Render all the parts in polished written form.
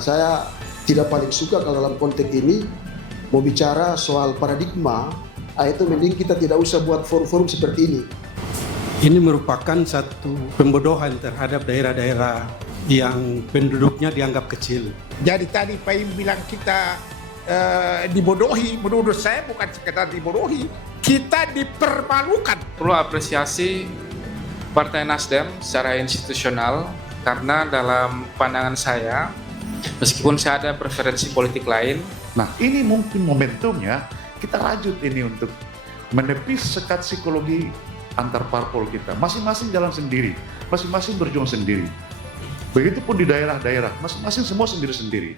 Saya tidak paling suka kalau dalam konteks ini mau bicara soal paradigma, itu mending kita tidak usah buat forum-forum seperti ini. Ini merupakan satu pembodohan terhadap daerah-daerah yang penduduknya dianggap kecil. Jadi tadi Pak Im bilang kita dibodohi, menurut saya bukan sekedar dibodohi, kita dipermalukan. Perlu apresiasi Partai Nasdem secara institusional, karena dalam pandangan saya, meskipun saya ada preferensi politik lain. Nah, ini mungkin momentumnya kita rajut ini untuk menepis sekat psikologi antar parpol kita. Masing-masing jalan sendiri, masing-masing berjuang sendiri. Begitupun di daerah-daerah, masing-masing semua sendiri-sendiri.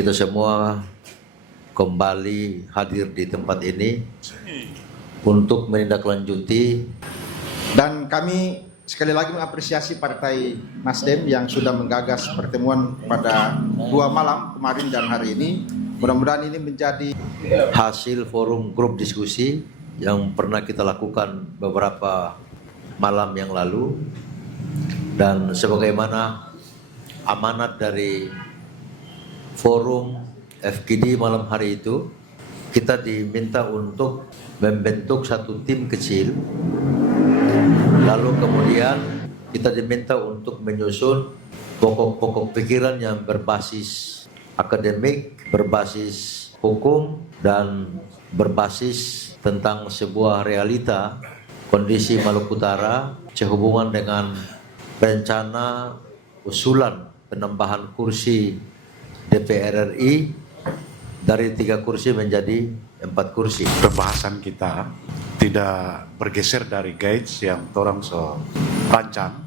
Kita semua kembali hadir di tempat ini untuk menindaklanjuti, dan kami sekali lagi mengapresiasi Partai Nasdem yang sudah menggagas pertemuan pada 2 malam kemarin dan hari ini. Mudah-mudahan ini menjadi hasil forum grup diskusi yang pernah kita lakukan beberapa malam yang lalu, dan sebagaimana amanat dari forum FGD malam hari itu, kita diminta untuk membentuk satu tim kecil, lalu kemudian kita diminta untuk menyusun pokok-pokok pikiran yang berbasis akademik, berbasis hukum, dan berbasis tentang sebuah realita kondisi Maluku Utara sehubungan dengan rencana usulan penambahan kursi DPR RI dari 3 kursi menjadi 4 kursi. Pembahasan kita tidak bergeser dari guides yang orang rancang.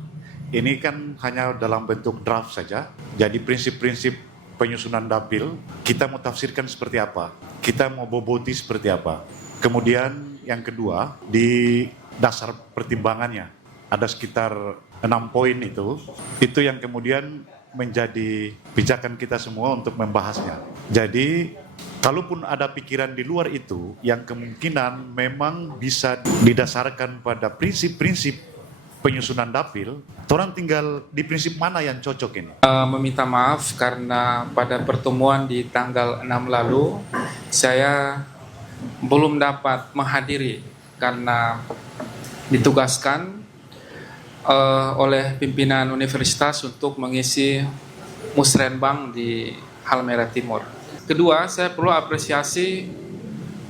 Ini kan hanya dalam bentuk draft saja. Jadi prinsip-prinsip penyusunan dapil kita mau tafsirkan seperti apa, kita mau boboti seperti apa. Kemudian yang kedua, di dasar pertimbangannya ada sekitar 6 poin itu yang kemudian menjadi pijakan kita semua untuk membahasnya. Jadi, kalaupun ada pikiran di luar itu, yang kemungkinan memang bisa didasarkan pada prinsip-prinsip penyusunan dapil, orang tinggal di prinsip mana yang cocok ini. Meminta maaf karena pada pertemuan di tanggal 6 lalu, saya belum dapat menghadiri karena ditugaskan oleh pimpinan universitas untuk mengisi musrenbang di Halmahera Timur. Kedua, saya perlu apresiasi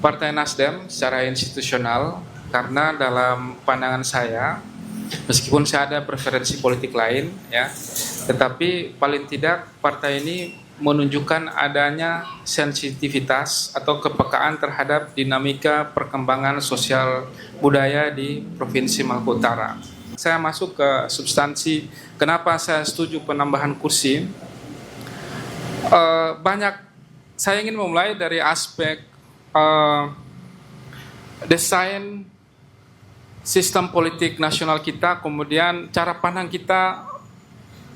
Partai Nasdem secara institusional, karena dalam pandangan saya, meskipun saya ada preferensi politik lain, ya, tetapi paling tidak partai ini menunjukkan adanya sensitivitas atau kepekaan terhadap dinamika perkembangan sosial budaya di Provinsi Maluku Utara. Saya masuk ke substansi kenapa saya setuju penambahan kursi. Saya ingin memulai dari aspek desain sistem politik nasional kita, kemudian cara pandang kita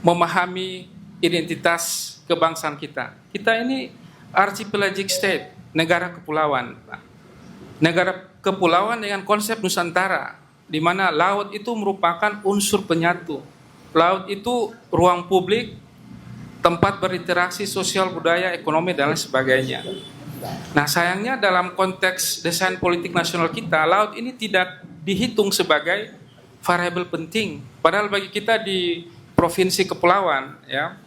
memahami identitas kebangsaan kita. Kita ini archipelagic state, negara kepulauan. Negara kepulauan dengan konsep Nusantara, di mana laut itu merupakan unsur penyatu. Laut itu ruang publik, tempat berinteraksi sosial, budaya, ekonomi, dan lain sebagainya. Nah, sayangnya dalam konteks desain politik nasional kita, laut ini tidak dihitung sebagai variabel penting. Padahal bagi kita di provinsi kepulauan, ya,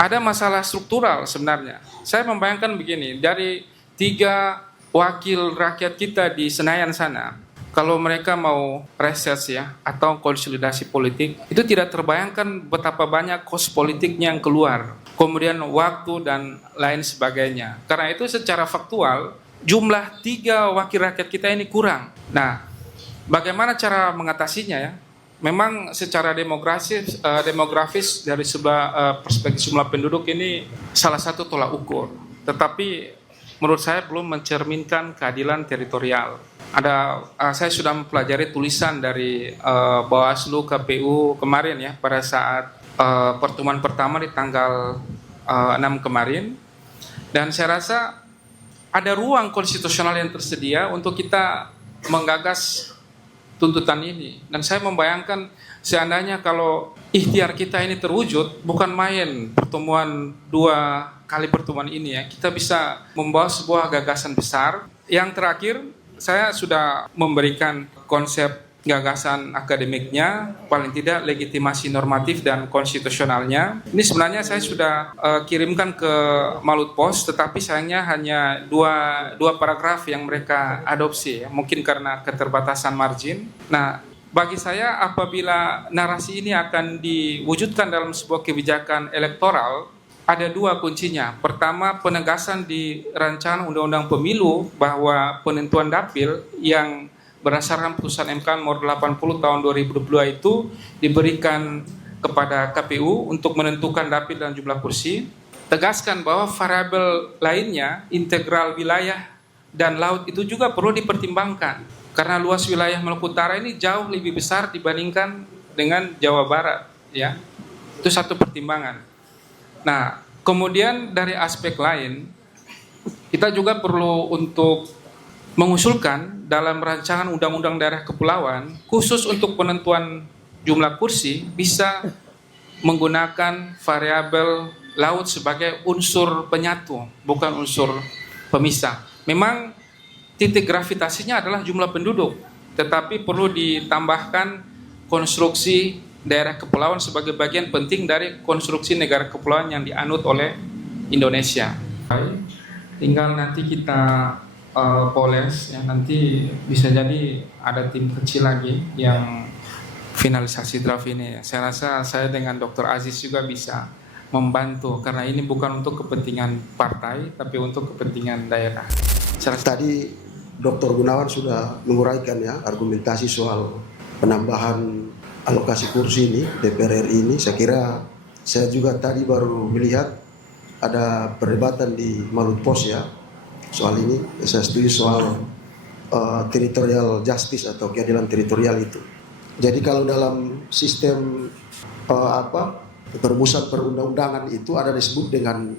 ada masalah struktural sebenarnya. Saya membayangkan begini, dari 3 wakil rakyat kita di Senayan sana, kalau mereka mau reses ya atau konsolidasi politik, itu tidak terbayangkan betapa banyak kos politiknya yang keluar, kemudian waktu dan lain sebagainya. Karena itu secara faktual jumlah 3 wakil rakyat kita ini kurang. Nah, bagaimana cara mengatasinya ya? Memang secara demografis dari perspektif jumlah penduduk ini salah satu tolak ukur, tetapi menurut saya belum mencerminkan keadilan teritorial. Saya sudah mempelajari tulisan dari Bawaslu KPU kemarin ya, pada saat pertemuan pertama di tanggal 6 kemarin, dan saya rasa ada ruang konstitusional yang tersedia untuk kita menggagas tuntutan ini. Dan saya membayangkan seandainya kalau ikhtiar kita ini terwujud, bukan main pertemuan 2 kali pertemuan ini ya, kita bisa membawa sebuah gagasan besar. Yang terakhir, saya sudah memberikan konsep gagasan akademiknya, paling tidak legitimasi normatif dan konstitusionalnya. Ini sebenarnya saya sudah kirimkan ke Malut Pos, tetapi sayangnya hanya dua paragraf yang mereka adopsi, ya. Mungkin karena keterbatasan margin. Nah, bagi saya apabila narasi ini akan diwujudkan dalam sebuah kebijakan elektoral, ada 2 kuncinya. Pertama, penegasan di rancangan undang-undang pemilu bahwa penentuan dapil yang berdasarkan putusan MK nomor 80 tahun 2022 itu diberikan kepada KPU untuk menentukan dapil dan jumlah kursi. Tegaskan bahwa variabel lainnya, integral wilayah dan laut itu juga perlu dipertimbangkan. Karena luas wilayah Maluku Utara ini jauh lebih besar dibandingkan dengan Jawa Barat, ya. Itu satu pertimbangan. Nah, kemudian dari aspek lain, kita juga perlu untuk mengusulkan dalam rancangan undang-undang daerah kepulauan, khusus untuk penentuan jumlah kursi, bisa menggunakan variabel laut sebagai unsur penyatu, bukan unsur pemisah. Memang titik gravitasinya adalah jumlah penduduk, tetapi perlu ditambahkan konstruksi daerah kepulauan sebagai bagian penting dari konstruksi negara kepulauan yang dianut oleh Indonesia. Tinggal nanti kita poles, ya, nanti bisa jadi ada tim kecil lagi yang finalisasi draft ini. Saya rasa saya dengan Dr. Aziz juga bisa membantu, karena ini bukan untuk kepentingan partai, tapi untuk kepentingan daerah. Tadi Dr. Gunawan sudah menguraikan ya argumentasi soal penambahan alokasi kursi ini, DPR RI ini. Saya kira saya juga tadi baru melihat ada perdebatan di Malut Pos ya soal ini. Saya setuju soal territorial justice atau keadilan teritorial itu. Jadi kalau dalam sistem perumusan perundang-undangan itu ada disebut dengan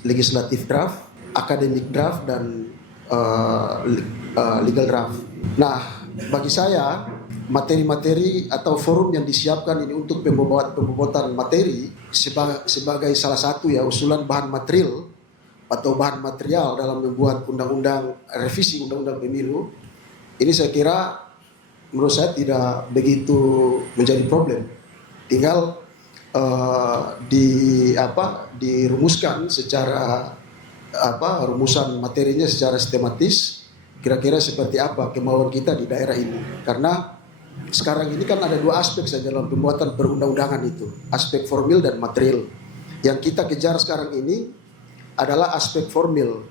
legislative draft, academic draft, dan legal draft. Nah, bagi saya materi-materi atau forum yang disiapkan ini untuk pembobotan materi sebagai salah satu ya usulan bahan material atau bahan material dalam membuat undang-undang revisi undang-undang pemilu ini, saya kira menurut saya tidak begitu menjadi problem. Tinggal dirumuskan secara rumusan materinya secara sistematis, kira-kira seperti apa kemauan kita di daerah ini. Karena sekarang ini kan ada 2 aspek saja dalam pembuatan perundang-undangan itu, aspek formil dan material. Yang kita kejar sekarang ini adalah aspek formil.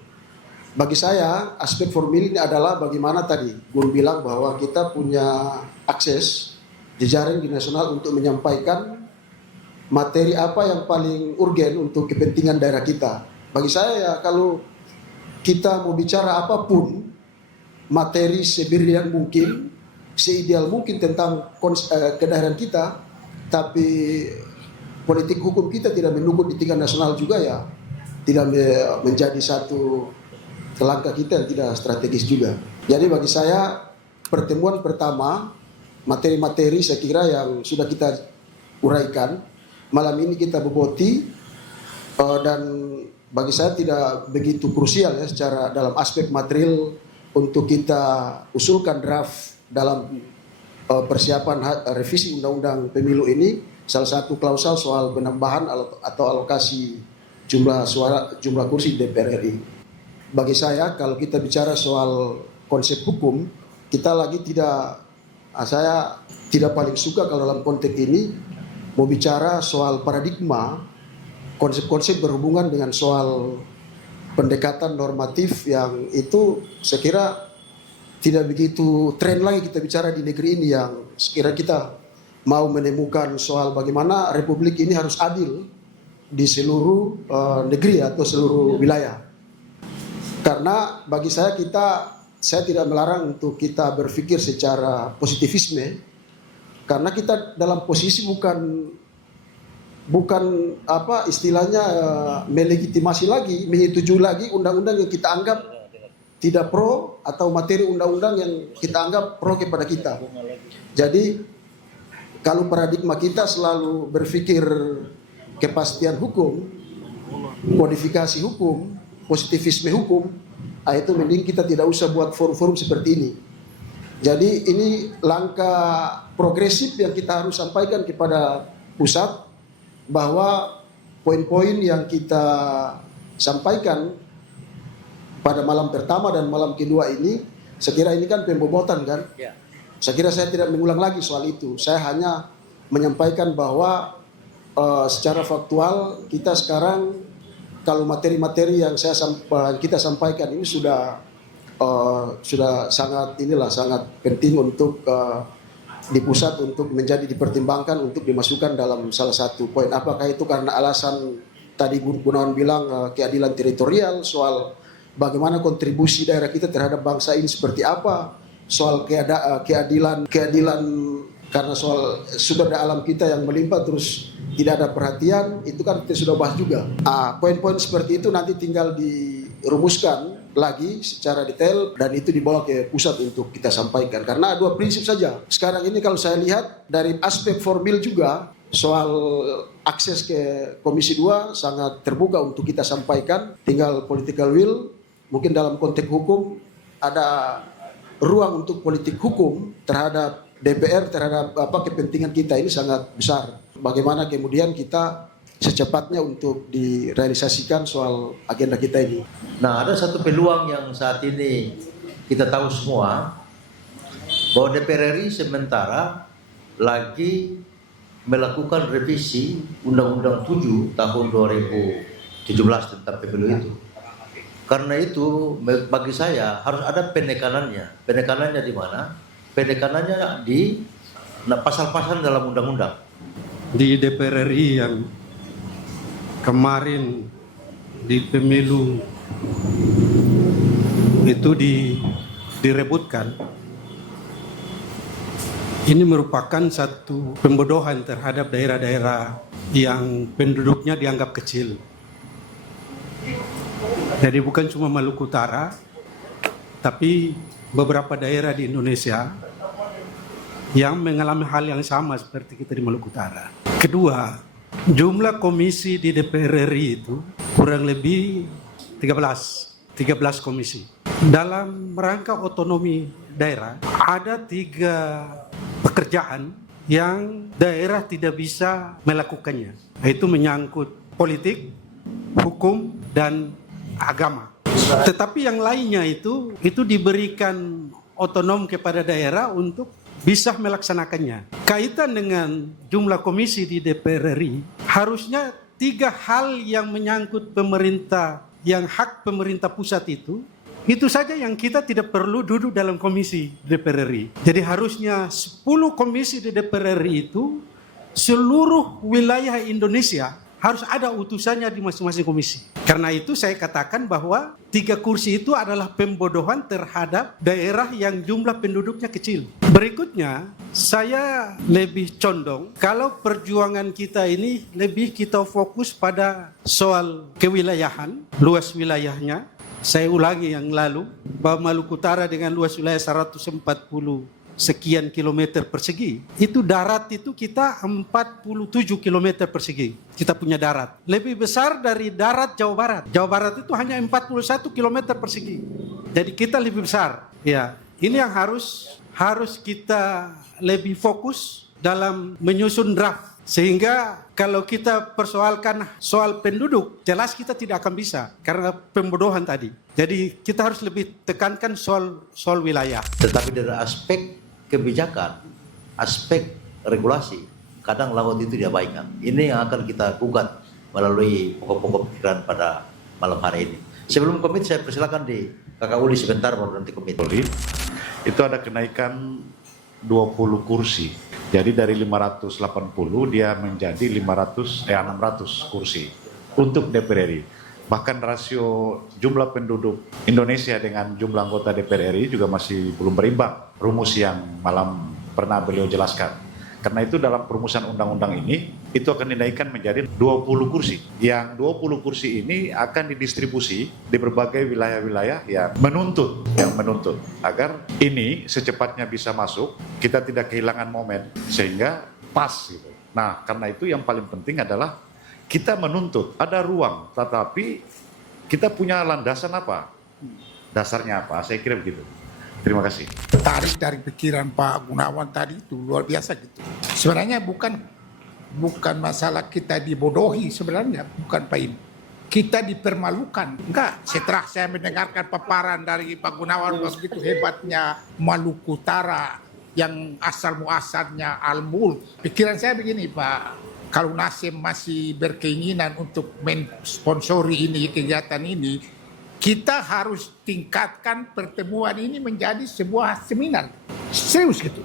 Bagi saya aspek formil ini adalah bagaimana tadi Guru bilang bahwa kita punya akses jejaring di nasional untuk menyampaikan materi apa yang paling urgen untuk kepentingan daerah kita. Bagi saya ya, kalau kita mau bicara apapun, materi sebrilian mungkin, seideal mungkin tentang kedaerahan kita, tapi politik hukum kita tidak mendukung di tingkat nasional juga ya, tidak menjadi satu langkah kita yang tidak strategis juga. Jadi bagi saya pertemuan pertama, materi-materi saya kira yang sudah kita uraikan, malam ini kita boboti, dan bagi saya tidak begitu krusial ya secara dalam aspek material untuk kita usulkan draft dalam persiapan revisi undang-undang pemilu ini. Salah satu klausal soal penambahan atau alokasi jumlah kursi DPR RI. Bagi saya kalau kita bicara soal konsep hukum, kita lagi saya tidak paling suka kalau dalam konteks ini mau bicara soal paradigma, konsep-konsep berhubungan dengan soal pendekatan normatif yang itu saya kira tidak begitu tren lagi kita bicara di negeri ini, yang sekiranya kita mau menemukan soal bagaimana republik ini harus adil di seluruh negeri atau seluruh wilayah. Karena bagi saya kita saya tidak melarang untuk kita berpikir secara positivisme, karena kita dalam posisi bukan apa istilahnya melegitimasi lagi, menyetujui lagi undang-undang yang kita anggap tidak pro atau materi undang-undang yang kita anggap pro kepada kita. Jadi kalau paradigma kita selalu berpikir kepastian hukum, kodifikasi hukum, positivisme hukum, itu mending kita tidak usah buat forum-forum seperti ini. Jadi ini langkah progresif yang kita harus sampaikan kepada pusat, bahwa poin-poin yang kita sampaikan pada malam pertama dan malam kedua ini, saya kira ini kan pembobotan kan. Saya kira saya tidak mengulang lagi soal itu. Saya hanya menyampaikan bahwa secara faktual kita sekarang kalau materi-materi yang kita sampaikan ini sudah sangat sangat penting untuk di pusat untuk menjadi dipertimbangkan untuk dimasukkan dalam salah satu poin. Apakah itu karena alasan tadi Bu Gunawan bilang keadilan teritorial, soal bagaimana kontribusi daerah kita terhadap bangsa ini seperti apa, soal keadilan karena soal sumber daya alam kita yang melimpah terus tidak ada perhatian, itu kan kita sudah bahas juga. Poin-poin seperti itu nanti tinggal dirumuskan lagi secara detail dan itu dibawa ke pusat untuk kita sampaikan, karena dua prinsip saja. Sekarang ini kalau saya lihat dari aspek formil juga soal akses ke Komisi 2 sangat terbuka untuk kita sampaikan, tinggal political will. Mungkin dalam konteks hukum ada ruang untuk politik hukum terhadap DPR, terhadap kepentingan kita ini sangat besar. Bagaimana kemudian kita secepatnya untuk direalisasikan soal agenda kita ini. Nah, ada satu peluang yang saat ini kita tahu semua, bahwa DPR RI sementara lagi melakukan revisi Undang-Undang 7 tahun 2017 tentang pemilu itu. Karena itu bagi saya harus ada penekanannya. Penekanannya di mana? Penekanannya di pasal-pasal dalam undang-undang. Di DPR RI yang kemarin di pemilu itu direbutkan, ini merupakan satu pembodohan terhadap daerah-daerah yang penduduknya dianggap kecil. Jadi bukan cuma Maluku Utara, tapi beberapa daerah di Indonesia yang mengalami hal yang sama seperti kita di Maluku Utara. Kedua, jumlah komisi di DPR RI itu kurang lebih 13 komisi. Dalam rangka otonomi daerah, ada 3 pekerjaan yang daerah tidak bisa melakukannya. Itu menyangkut politik, hukum, dan agama. Tetapi yang lainnya itu diberikan otonom kepada daerah untuk bisa melaksanakannya. Kaitan dengan jumlah komisi di DPR RI, harusnya 3 hal yang menyangkut pemerintah, yang hak pemerintah pusat itu saja yang kita tidak perlu duduk dalam komisi DPR RI. Jadi harusnya 10 komisi di DPR RI itu, seluruh wilayah Indonesia harus ada utusannya di masing-masing komisi. Karena itu saya katakan bahwa 3 kursi itu adalah pembodohan terhadap daerah yang jumlah penduduknya kecil. Berikutnya, saya lebih condong kalau perjuangan kita ini lebih kita fokus pada soal kewilayahan, luas wilayahnya. Saya ulangi yang lalu, bahwa Maluku Utara dengan luas wilayah 140 sekian kilometer persegi, itu darat itu kita 47 kilometer persegi. Kita punya darat. Lebih besar dari darat Jawa Barat. Jawa Barat itu hanya 41 kilometer persegi. Jadi kita lebih besar. Ya, ini yang harus kita lebih fokus dalam menyusun draft. Sehingga kalau kita persoalkan soal penduduk, jelas kita tidak akan bisa karena pembodohan tadi. Jadi kita harus lebih tekankan soal wilayah. Tetapi dari aspek kebijakan, aspek regulasi, kadang laut itu diabaikan. Ini yang akan kita gugat melalui pokok-pokok pikiran pada malam hari ini. Sebelum komit, saya persilakan di Kakak Uli sebentar, baru nanti komit. Itu ada kenaikan 20 kursi. Jadi dari 580 dia menjadi 600 kursi untuk DPR RI. Bahkan rasio jumlah penduduk Indonesia dengan jumlah anggota DPR RI juga masih belum berimbang. Rumus yang malam pernah beliau jelaskan. Karena itu dalam perumusan undang-undang ini, itu akan dinaikkan menjadi 20 kursi. Yang 20 kursi ini akan didistribusi di berbagai wilayah-wilayah yang menuntut agar ini secepatnya bisa masuk, kita tidak kehilangan momen, sehingga pas gitu. Nah, karena itu yang paling penting adalah kita menuntut, ada ruang, tetapi kita punya landasan apa? Dasarnya apa? Saya kira begitu. Terima kasih. Tertarik dari pikiran Pak Gunawan tadi itu luar biasa gitu. Sebenarnya bukan masalah kita dibodohi sebenarnya, bukan Pak Im. Kita dipermalukan. Enggak, setelah saya mendengarkan paparan dari Pak Gunawan begitu hebatnya Maluku Utara yang asal muasalnya Al-Mulk. Pikiran saya begini Pak, kalau Nasdem masih berkeinginan untuk mensponsori ini kegiatan ini, kita harus tingkatkan pertemuan ini menjadi sebuah seminar. Serius gitu.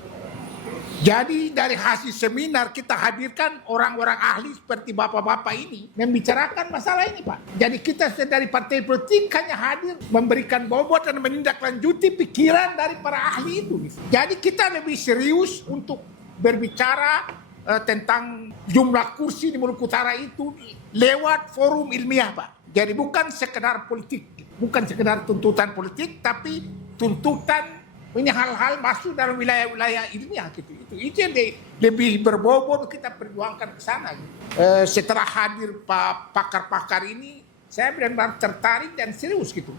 Jadi dari hasil seminar kita hadirkan orang-orang ahli seperti bapak-bapak ini membicarakan masalah ini Pak. Jadi kita dari partai politik hanya hadir memberikan bobot dan menindaklanjuti pikiran dari para ahli itu. Jadi kita lebih serius untuk berbicara tentang jumlah kursi di Maluku Utara itu lewat forum ilmiah Pak. Jadi bukan sekedar politik, bukan sekedar tuntutan politik, tapi tuntutan ini hal-hal masuk dalam wilayah-wilayah ilmiah gitu. Itu yang lebih berbobot kita perjuangkan ke sana. Gitu. Setelah hadir pakar-pakar ini, saya benar-benar tertarik dan serius gitu.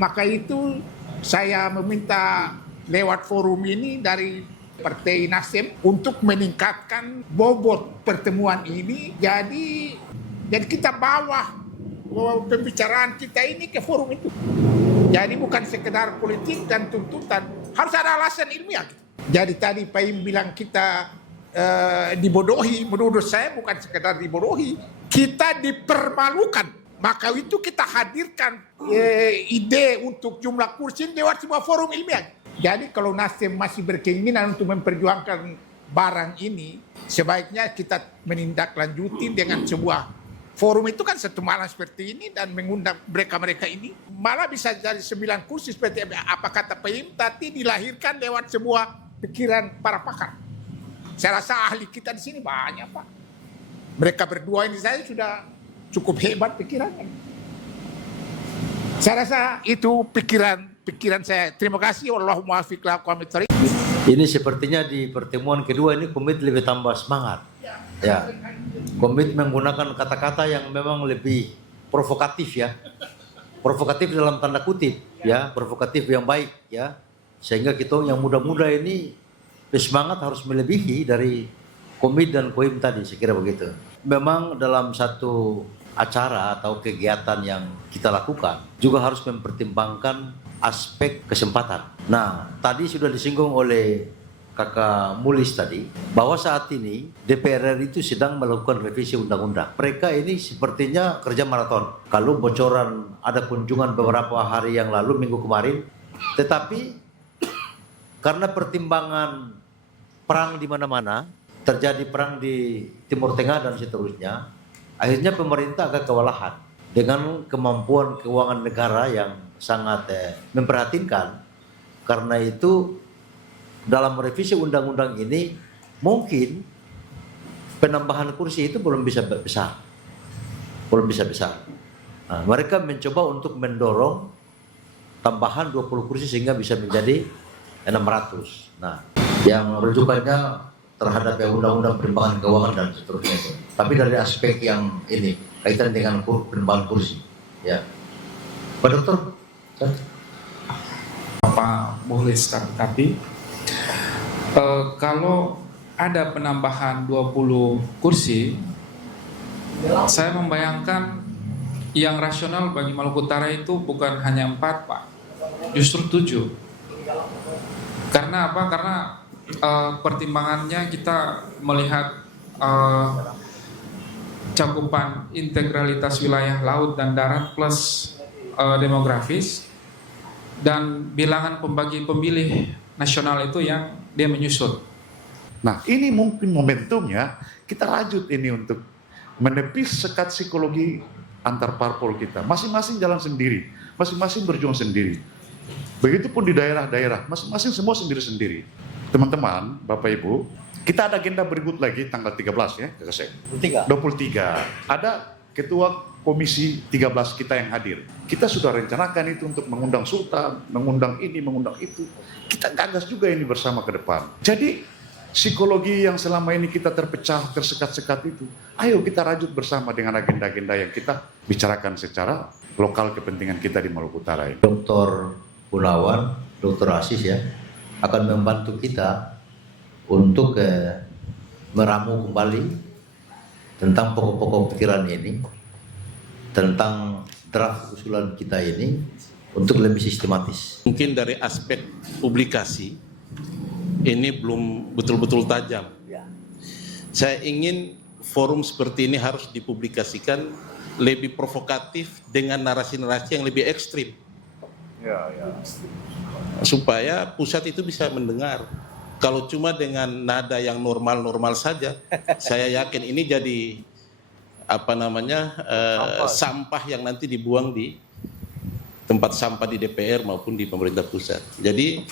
Maka itu saya meminta lewat forum ini dari Partai Nasdem untuk meningkatkan bobot pertemuan ini. Jadi kita bawa pembicaraan kita ini ke forum itu. Jadi bukan sekedar politik dan tuntutan, harus ada alasan ilmiah. Jadi tadi Pak Im bilang kita dibodohi, menurut saya bukan sekedar dibodohi, kita dipermalukan. Maka itu kita hadirkan ide untuk jumlah kursi lewat sebuah forum ilmiah. Jadi kalau Nasdem masih berkeinginan untuk memperjuangkan barang ini, sebaiknya kita menindaklanjuti dengan sebuah forum itu kan satu malam seperti ini dan mengundang mereka-mereka ini. Malah bisa jadi 9 kursi seperti apa kata Pak Im, tapi dilahirkan lewat sebuah pikiran para pakar. Saya rasa ahli kita di sini banyak Pak. Mereka berdua ini saya sudah cukup hebat pikirannya. Saya rasa itu pikiran saya. Terima kasih. Allahumma afiq la aqwamit thariq. Ini sepertinya di pertemuan kedua ini komit lebih tambah semangat. Ya. Komit menggunakan kata-kata yang memang lebih provokatif ya. Provokatif dalam tanda kutip ya, provokatif yang baik ya. Sehingga kita yang muda-muda ini semangat harus melebihi dari komit dan koim tadi, saya kira begitu. Memang dalam satu acara atau kegiatan yang kita lakukan juga harus mempertimbangkan aspek kesempatan. Nah, tadi sudah disinggung oleh Kakak Mulis tadi bahwa saat ini DPR RI itu sedang melakukan revisi undang-undang. Mereka ini sepertinya kerja maraton. Kalau bocoran ada kunjungan beberapa hari yang lalu minggu kemarin, tetapi karena pertimbangan perang di mana-mana, terjadi perang di Timur Tengah dan seterusnya, akhirnya pemerintah agak kewalahan dengan kemampuan keuangan negara yang sangat memprihatinkan. Karena itu dalam revisi undang-undang ini mungkin penambahan kursi itu belum bisa besar. Nah, mereka mencoba untuk mendorong tambahan 20 kursi sehingga bisa menjadi 600. Nah, yang rujukannya terhadap undang-undang perimbangan keuangan dan seterusnya itu. Tapi dari aspek yang ini kaitan dengan penambahan kursi, ya. Pak Dokter, Pak Muhlis, tapi kalau ada penambahan 20 kursi, saya membayangkan yang rasional bagi Maluku Utara itu bukan hanya 4 Pak, justru 7. Karena apa? Karena pertimbangannya kita melihat cakupan integralitas wilayah laut dan darat plus demografis, dan bilangan pembagi pemilih nasional itu yang dia menyusut. Nah, ini mungkin momentumnya kita lanjut ini untuk menepis sekat psikologi antar parpol kita. Masing-masing jalan sendiri, masing-masing berjuang sendiri. Begitupun di daerah-daerah, masing-masing semua sendiri-sendiri. Teman-teman, Bapak Ibu, kita ada agenda berikut lagi tanggal 13 ya, Kakak. 23. Ada Ketua Komisi 13 kita yang hadir. Kita sudah rencanakan itu untuk mengundang Sultan, mengundang ini, mengundang itu. Kita gagas juga ini bersama ke depan. Jadi psikologi yang selama ini kita terpecah, tersekat-sekat itu, ayo kita rajut bersama dengan agenda-agenda yang kita bicarakan secara lokal kepentingan kita di Maluku Utara ini. Dr. Gunawan, Dr. Asis ya, akan membantu kita untuk meramu kembali tentang pokok-pokok pikiran ini, tentang draft usulan kita ini untuk lebih sistematis. Mungkin dari aspek publikasi ini belum betul-betul tajam. Saya ingin forum seperti ini harus dipublikasikan lebih provokatif dengan narasi-narasi yang lebih ekstrim. Supaya pusat itu bisa mendengar. Kalau cuma dengan nada yang normal-normal saja, saya yakin ini jadi sampah yang nanti dibuang di tempat sampah di DPR maupun di pemerintah pusat. Jadi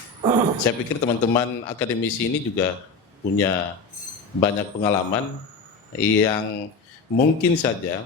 saya pikir teman-teman akademisi ini juga punya banyak pengalaman yang mungkin saja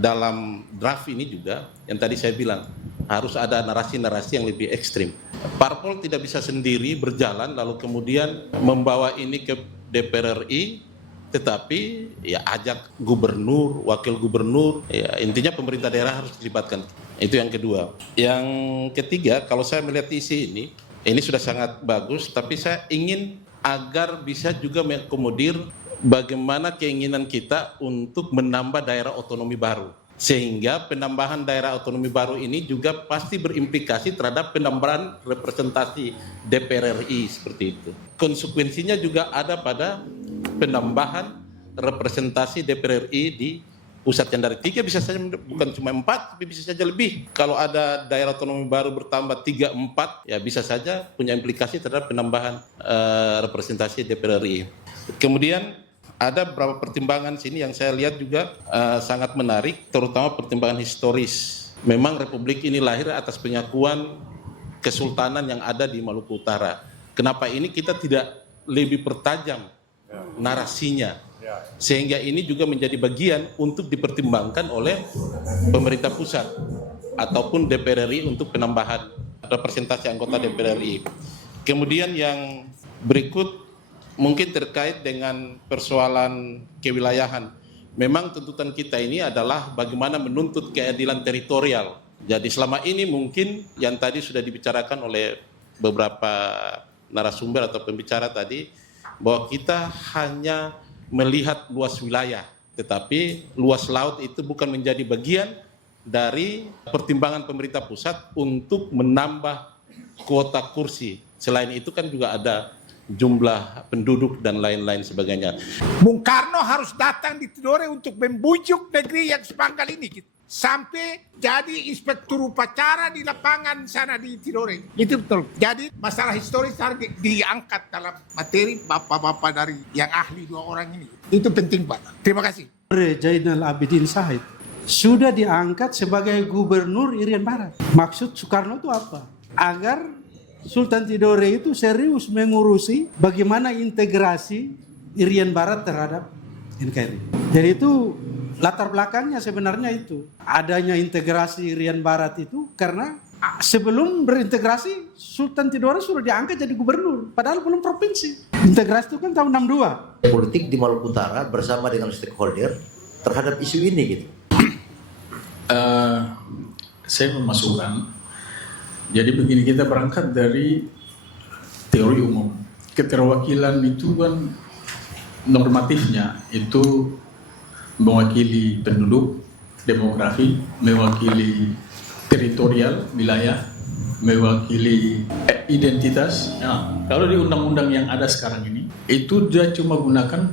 dalam draft ini juga yang tadi saya bilang harus ada narasi-narasi yang lebih ekstrim. Parpol tidak bisa sendiri berjalan lalu kemudian membawa ini ke DPR RI, tetapi ya ajak gubernur, wakil gubernur, ya intinya pemerintah daerah harus dilibatkan. Itu yang kedua. Yang ketiga, kalau saya melihat isi ini sudah sangat bagus, tapi saya ingin agar bisa juga mengakomodir bagaimana keinginan kita untuk menambah daerah otonomi baru. Sehingga penambahan daerah otonomi baru ini juga pasti berimplikasi terhadap penambahan representasi DPR RI seperti itu. Konsekuensinya juga ada pada penambahan representasi DPR RI di pusat yang dari 3 bisa saja bukan cuma 4 tapi bisa saja lebih. Kalau ada daerah otonomi baru bertambah 3, 4 ya bisa saja punya implikasi terhadap penambahan representasi DPR RI. Kemudian ada beberapa pertimbangan sini yang saya lihat juga sangat menarik, terutama pertimbangan historis. Memang Republik ini lahir atas pengakuan kesultanan yang ada di Maluku Utara. Kenapa ini kita tidak lebih pertajam narasinya? Sehingga ini juga menjadi bagian untuk dipertimbangkan oleh pemerintah pusat ataupun DPR RI untuk penambahan representasi anggota DPR RI. Kemudian yang berikut mungkin terkait dengan persoalan kewilayahan. Memang tuntutan kita ini adalah bagaimana menuntut keadilan teritorial. Jadi selama ini mungkin yang tadi sudah dibicarakan oleh beberapa narasumber atau pembicara tadi, bahwa kita hanya melihat luas wilayah, tetapi luas laut itu bukan menjadi bagian dari pertimbangan pemerintah pusat untuk menambah kuota kursi. Selain itu kan juga ada jumlah penduduk dan lain-lain sebagainya. Bung Karno harus datang di Tidore untuk membujuk negeri yang sepangkal ini gitu. Sampai jadi inspektur upacara di lapangan sana di Tidore. Itu betul. Jadi masalah historis harus diangkat dalam materi bapak-bapak dari yang ahli 2 orang ini. Itu penting Pak. Terima kasih. Zainal Abidin Said sudah diangkat sebagai gubernur Irian Barat. Maksud Soekarno itu apa? Agar Sultan Tidore itu serius mengurusi bagaimana integrasi Irian Barat terhadap NKRI. Jadi itu latar belakangnya sebenarnya itu. Adanya integrasi Irian Barat itu karena sebelum berintegrasi Sultan Tidore sudah diangkat jadi gubernur. Padahal belum provinsi. Integrasi itu kan tahun 62. Politik di Maluku Utara bersama dengan stakeholder terhadap isu ini gitu. Saya memasukkan. Jadi begini, kita berangkat dari teori umum. Keterwakilan itu kan normatifnya itu mewakili penduduk, demografi, mewakili teritorial, wilayah, mewakili identitas. Nah, kalau di undang-undang yang ada sekarang ini, itu dia cuma gunakan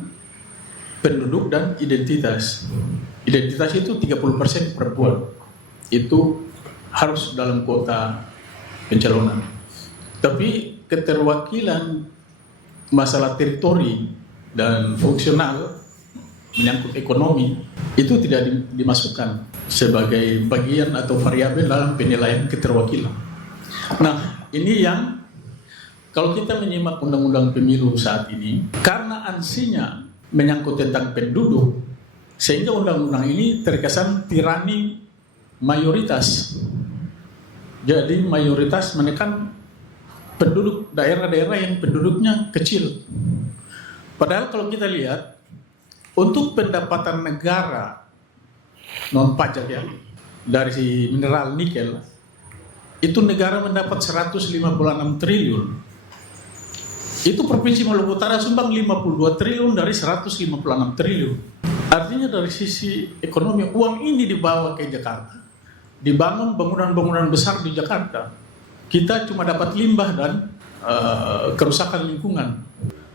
penduduk dan identitas. Identitas itu 30% perempuan. Itu harus dalam kuota pencalonan. Tapi keterwakilan masalah teritori dan fungsional menyangkut ekonomi itu tidak dimasukkan sebagai bagian atau variabel dalam penilaian keterwakilan. Nah, ini yang kalau kita menyimak undang-undang pemilu saat ini, karena ansinya menyangkut tentang penduduk, sehingga undang-undang ini terkesan tirani mayoritas. Jadi mayoritas menekan penduduk daerah-daerah yang penduduknya kecil. Padahal kalau kita lihat, untuk pendapatan negara non pajak ya dari mineral nikel, itu negara mendapat 156 triliun. Itu Provinsi Maluku Utara sumbang 52 triliun dari 156 triliun. Artinya dari sisi ekonomi, uang ini dibawa ke Jakarta, dibangun bangunan-bangunan besar di Jakarta. Kita cuma dapat limbah dan kerusakan lingkungan.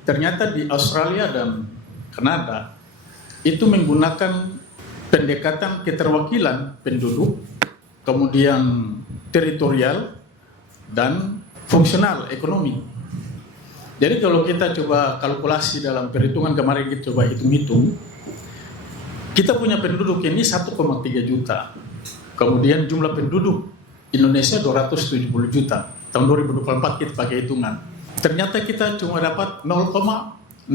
Ternyata di Australia dan Kanada itu menggunakan pendekatan keterwakilan penduduk, kemudian teritorial dan fungsional ekonomi. Jadi kalau kita coba kalkulasi dalam perhitungan kemarin, kita coba hitung-hitung, kita punya penduduk ini 1,3 juta. Kemudian jumlah penduduk Indonesia 270 juta. Tahun 2024 kita pakai hitungan. Ternyata kita cuma dapat 0,0047.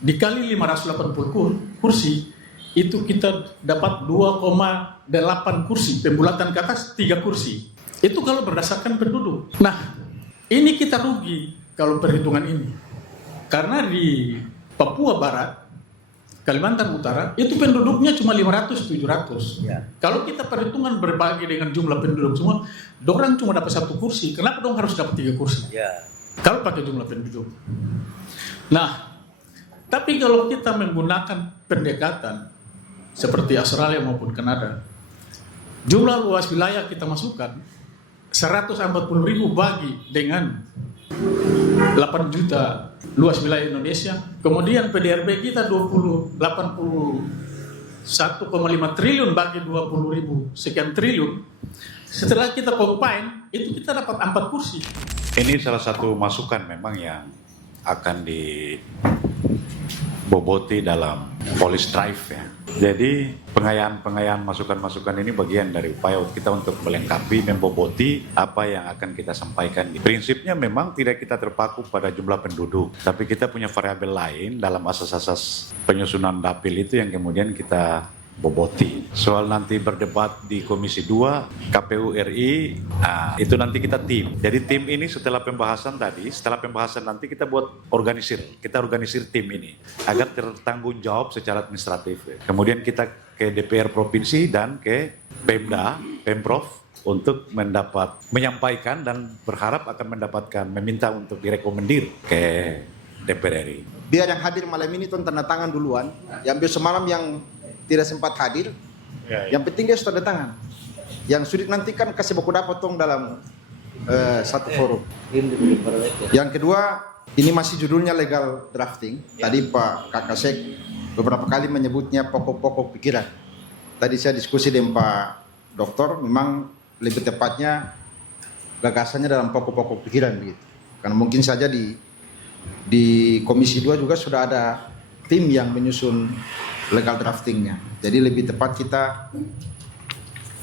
Dikali 580 kursi, itu kita dapat 2,8 kursi. Pembulatan ke atas 3 kursi. Itu kalau berdasarkan penduduk. Nah, ini kita rugi kalau perhitungan ini. Karena di Papua Barat, Kalimantan Utara, itu penduduknya cuma 500-700. Ya. Kalau kita perhitungan berbagi dengan jumlah penduduk semua, dorang cuma dapat 1 kursi. Kenapa dong harus dapat 3 kursi? Ya. Kalau pakai jumlah penduduk. Nah, tapi kalau kita menggunakan pendekatan seperti Australia maupun Kanada, jumlah luas wilayah kita masukkan 140.000 bagi dengan 8 juta luas wilayah Indonesia, kemudian PDRB kita 81,5 triliun bagi 20.000 sekian triliun. Setelah kita combine, itu kita dapat 4 kursi. Ini salah satu masukan memang yang akan diboboti dalam police drive ya. Jadi pengayaan masukan-masukan ini bagian dari upaya kita untuk melengkapi, memboboti apa yang akan kita sampaikan. Prinsipnya memang tidak kita terpaku pada jumlah penduduk, tapi kita punya variabel lain dalam asas-asas penyusunan dapil itu yang kemudian kita boboti. Soal nanti berdebat di Komisi 2 KPU RI, itu nanti kita tim. Jadi tim ini setelah pembahasan nanti kita buat kita organisir tim ini agar tertanggung jawab secara administratif. Kemudian kita ke DPR provinsi dan ke Pemda, Pemprov untuk menyampaikan dan berharap akan meminta untuk direkomendir ke DPR RI. Biar yang hadir malam ini tuh tanda tangan duluan, yang besok malam yang tidak sempat hadir, yang penting dia sudah tanda tangan. Yang sulit nanti kan kasih buku dapat tong dalam satu forum. Yang kedua, ini masih judulnya legal drafting. Tadi Pak Kakasek beberapa kali menyebutnya pokok-pokok pikiran. Tadi saya diskusi dengan Pak Doktor, memang lebih tepatnya gagasannya dalam pokok-pokok pikiran begitu. Karena mungkin saja di Komisi 2 juga sudah ada tim yang menyusun legal draftingnya. Jadi lebih tepat kita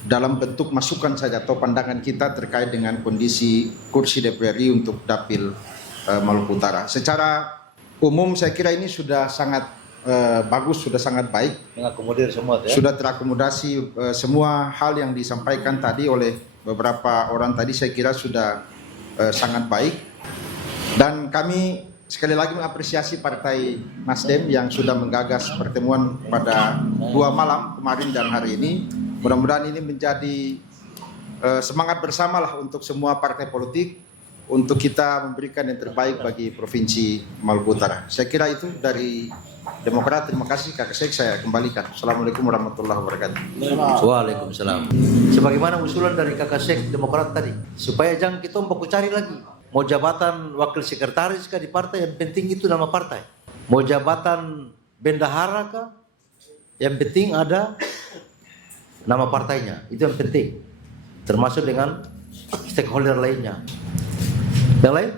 dalam bentuk masukan saja atau pandangan kita terkait dengan kondisi kursi DPR RI untuk dapil Maluku Utara. Secara umum saya kira ini sudah sangat bagus, sudah sangat baik. Mengakomodir semua ya? Sudah terakomodasi semua hal yang disampaikan tadi oleh beberapa orang tadi, saya kira sudah sangat baik. Dan kami sekali lagi mengapresiasi Partai Nasdem yang sudah menggagas pertemuan pada 2 malam kemarin dan hari ini. Mudah-mudahan ini menjadi semangat bersamalah untuk semua partai politik untuk kita memberikan yang terbaik bagi Provinsi Maluku Utara. Saya kira itu dari Demokrat. Terima kasih Kak Sek, saya kembalikan. Assalamualaikum warahmatullahi wabarakatuh. Waalaikumsalam. Sebagaimana usulan dari Kak Sek Demokrat tadi, supaya jangan kita baku cari lagi. Mau jabatan wakil sekretaris kah di partai, yang penting itu nama partai. Mau jabatan bendahara kah, yang penting ada nama partainya. Itu yang penting. Termasuk dengan stakeholder lainnya. Yang lain?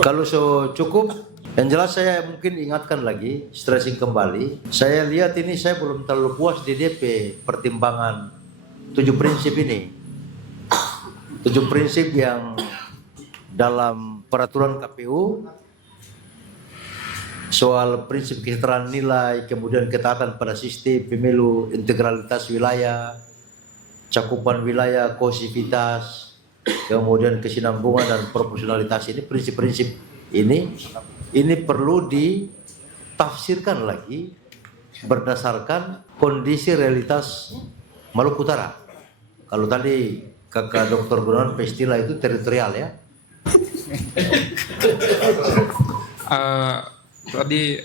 Kalau cukup, Yang jelas saya mungkin ingatkan lagi, stressing kembali. Saya lihat ini saya belum terlalu puas di DP pertimbangan 7 prinsip ini. 7 prinsip yang dalam peraturan KPU soal prinsip kesetaraan nilai, kemudian ketaatan pada sistem pemilu, integralitas wilayah, cakupan wilayah, kohesivitas, kemudian kesinambungan dan proporsionalitas. Ini prinsip-prinsip ini perlu ditafsirkan lagi berdasarkan kondisi realitas Maluku Utara. Kalau tadi kakak Dr. Gunawan Pestila itu teritorial ya. Tadi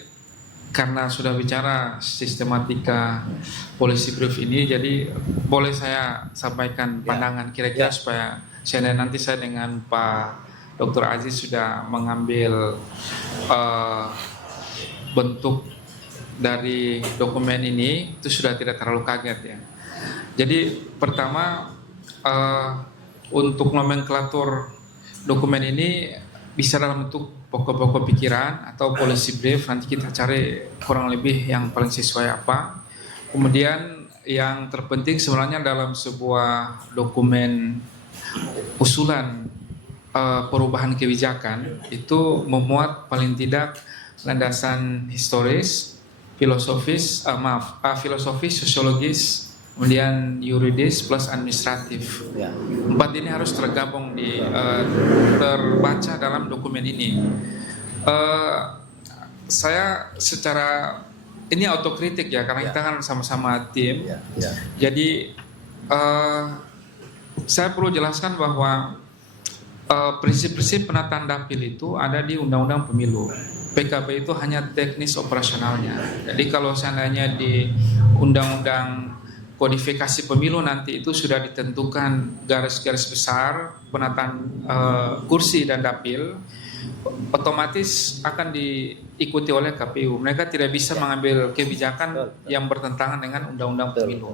karena sudah bicara sistematika policy brief ini, jadi boleh saya sampaikan pandangan kira-kira supaya nanti saya dengan Pak Dr. Aziz sudah mengambil bentuk dari dokumen ini, itu sudah tidak terlalu kaget ya. Jadi pertama untuk nomenklatur dokumen ini bisa dalam bentuk pokok-pokok pikiran atau policy brief, nanti kita cari kurang lebih yang paling sesuai apa. Kemudian yang terpenting sebenarnya dalam sebuah dokumen usulan perubahan kebijakan itu memuat paling tidak landasan historis, filosofis, sosiologis, kemudian yuridis plus administratif. 4 ini harus tergabung terbaca dalam dokumen ini. Saya secara ini autokritik ya, karena kita kan sama-sama tim. Jadi saya perlu jelaskan bahwa prinsip-prinsip penataan dapil itu ada di Undang-Undang Pemilu. PKB itu hanya teknis operasionalnya. Jadi kalau seandainya di Undang-Undang Kodifikasi Pemilu nanti itu sudah ditentukan garis-garis besar penataan kursi dan dapil, otomatis akan diikuti oleh KPU. Mereka tidak bisa mengambil kebijakan yang bertentangan dengan Undang-Undang Pemilu.